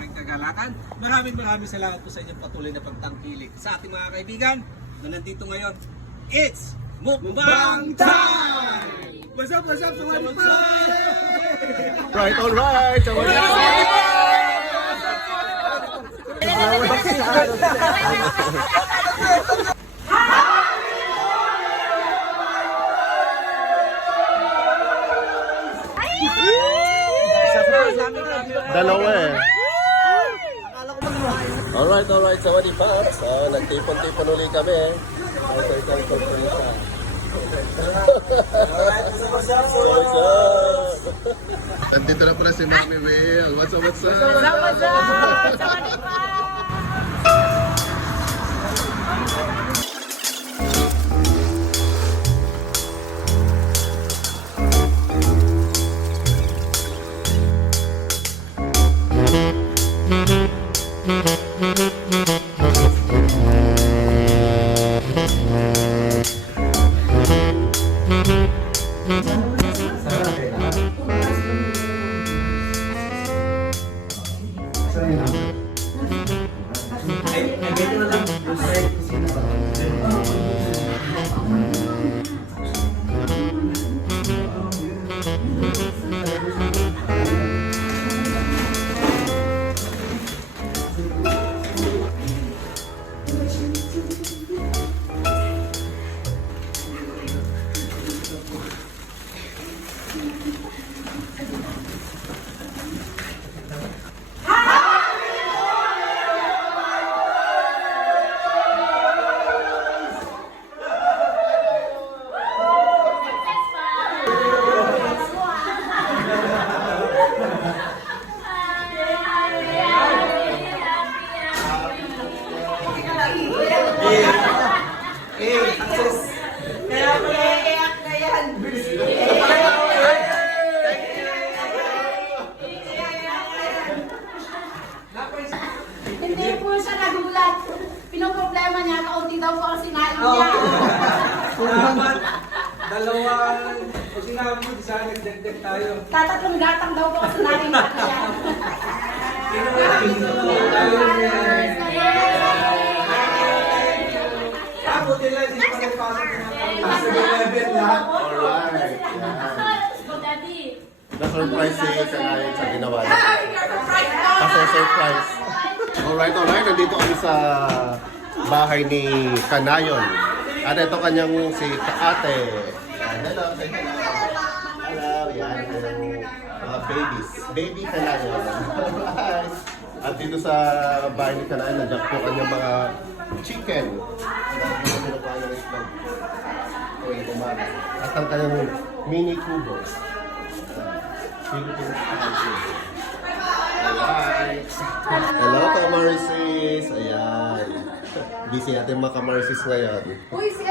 aking kagalakan. Maraming salamat po sa inyong patuloy na pagtangkilik sa ating mga kaibigan na nandito ngayon. It's Mukbang Time! What's up, Sawadi Right, all right. Dalawa eh. Alright, Sawadi pa. So, nagtipon-tipon ulit kami. Nandito na pala si Mami Will. What's up? Sawadi pa! Hindi po siya nagulat. Pinoproblema niya, kaunti daw po ang sinain niya. Salamat! Dalawang sinama mo, sana nagdagdag tayo. Tatatlong gatang daw po ang sinain niya. Buti lang, hindi pa nagpasok na nasa 11 lahat. Na-surprise si Kanayon sa ginawa niya. Kasi surprise. Alright. Nandito kami sa bahay ni Kanayon. At ito kanyang si Ate. Hello, say hello. Hello, yan. Mga babies. Baby Kanayon. Alright. At dito sa bahay ni Kanayon, nandiyan po kanyang mga chicken. At ang kanyang mini kubo. Philippine style. Alright. Hello, Kamarisis. Ayan. Busy natin mga Kamarisis ngayon.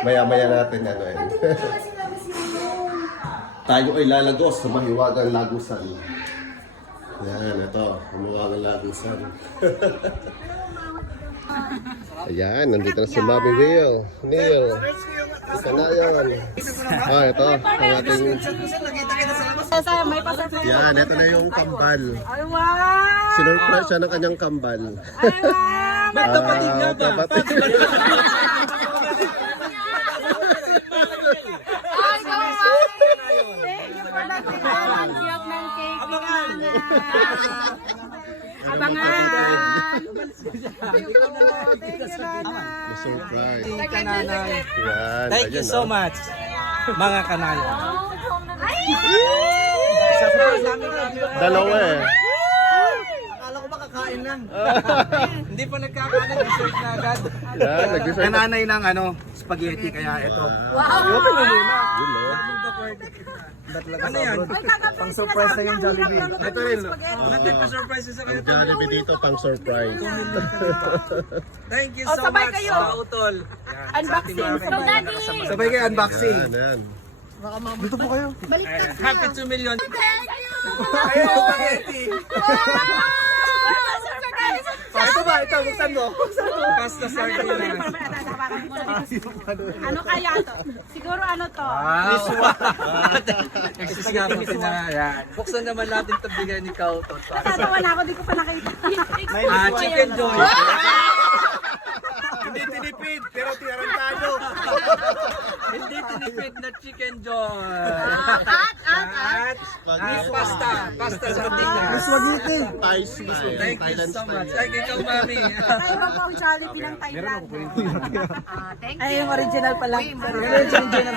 Maya-maya natin ano yan. Tayo ay lalagos sa mahiwagang lagusan. Ayan, ito. Mahiwagang lagusan. Ayan, nandito na si Mami Will. Neil. Kanayon. Ito. Ang ating... May pasapit. Yan, ito na yung kambal. Ay, wow! Sinurprise siya ng kanyang kambal. Ay, wow! Kapatid niya ba? Kapatid. Ay, wow! Thank you for the gift ng cake. Abangan! Abangan! Surprise. Kananay. Yan. Thank you ayan, so no? much, mga kanayon. Ay! Surprise namin kami. Dalawa eh. Akala ko ba kakain lang? Hindi pa nagkakain, dessert na agad. Yan, nag-decide. Kananay ng spaghetti, kaya ito. Wow! Open mo muna. Yun, no? Ano yan? Pang surprise na yung Jollibee. Ito rin. Natin pa surprise sa Ang kanya. Jollibee dito pang surprise. Thank you Oh, so sabay much, kayo. Utol. Unboxing. So, Daddy! Sabay kayo unboxing. Yan. Dito po kayo. Happy 2 million. Thank you! Ayun, spaghetti. Ito ba? Ito, buksan mo. Pasta sardine. Ano kaya to? Siguro ano to? Wow. Excuse nga po sila. Yan. Buksan naman natin ito bigay ni Kauton. Natatawa na ako, di ko pa nakita. Chicken Joy. Hindi tinipid, pero tinarantado. Hindi tinipid na Chicken Joy. At. Pasta sardinas. Spice. Thank you so much. Ay, ikaw, mami. Tayo ba po ang Jollibee ng Thailand? Thank you. Ay, yung original pala. Original.